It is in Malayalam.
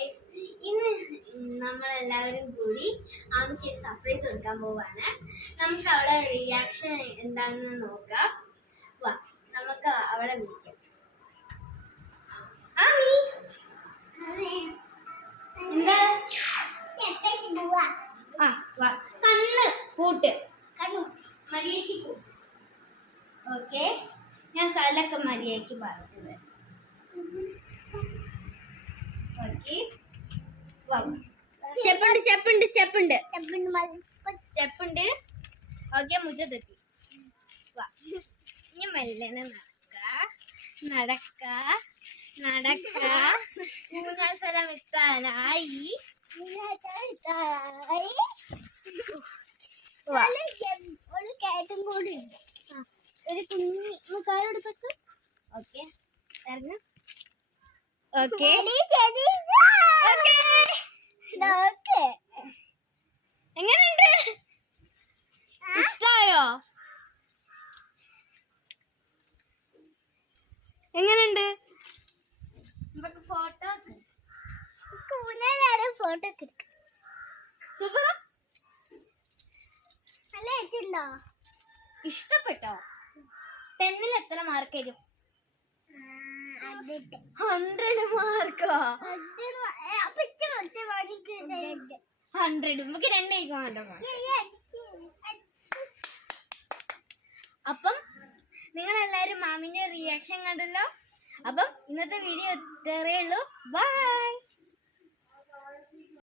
ഗൈസ്, ഇന്ന് നമ്മളെല്ലാവരും കൂടി ആമിക്ക് ഒരു സർപ്രൈസ് കൊടുക്കാൻ പോവാണ്. നമുക്ക് അവളെ റിയാക്ഷൻ എന്താണെന്ന് നോക്കാം. വാ, നമുക്ക് അവളെ വിളിക്കാം. ആമി, എന്താ? വാ, കണ്ണ് കൂട്ട്, മര്യാദയ്ക്ക് കൂട്ട്. ഓക്കെ, ഞാൻ സ്ഥലമൊക്കെ മര്യാദയ്ക്ക് പറഞ്ഞത്. ഓക്കെ, സ്റ്റെപ്പ് ഉണ്ട്. ഓക്കെ, മുറ്റത്തെത്തി. വാ, ഇനി മെല്ലനെ നടക്ക മൂന്നാല് സ്ഥലം എത്താനായി. ഒരു കുഞ്ഞു കാലെടുത്തൊക്കെ. ഓക്കെ, ഇറങ്ങ. ഓക്കെ, എങ്ങനെയുണ്ട്? ഇഷ്ടായോ? എങ്ങനെയുണ്ട്? ഫോട്ടോ സൂപ്പറാ. ഇഷ്ടപ്പെട്ടോ? 10ൽ എത്ര മാർക്ക് തരും? 100 മാർക്കോ? 100. നമുക്ക് 2 അപ്പം നിങ്ങളെല്ലാരും മാമിന്റെ റിയാക്ഷൻ കണ്ടല്ലോ. അപ്പം ഇന്നത്തെ വീഡിയോ ഇത്രയേ ഉള്ളൂ. ബൈ.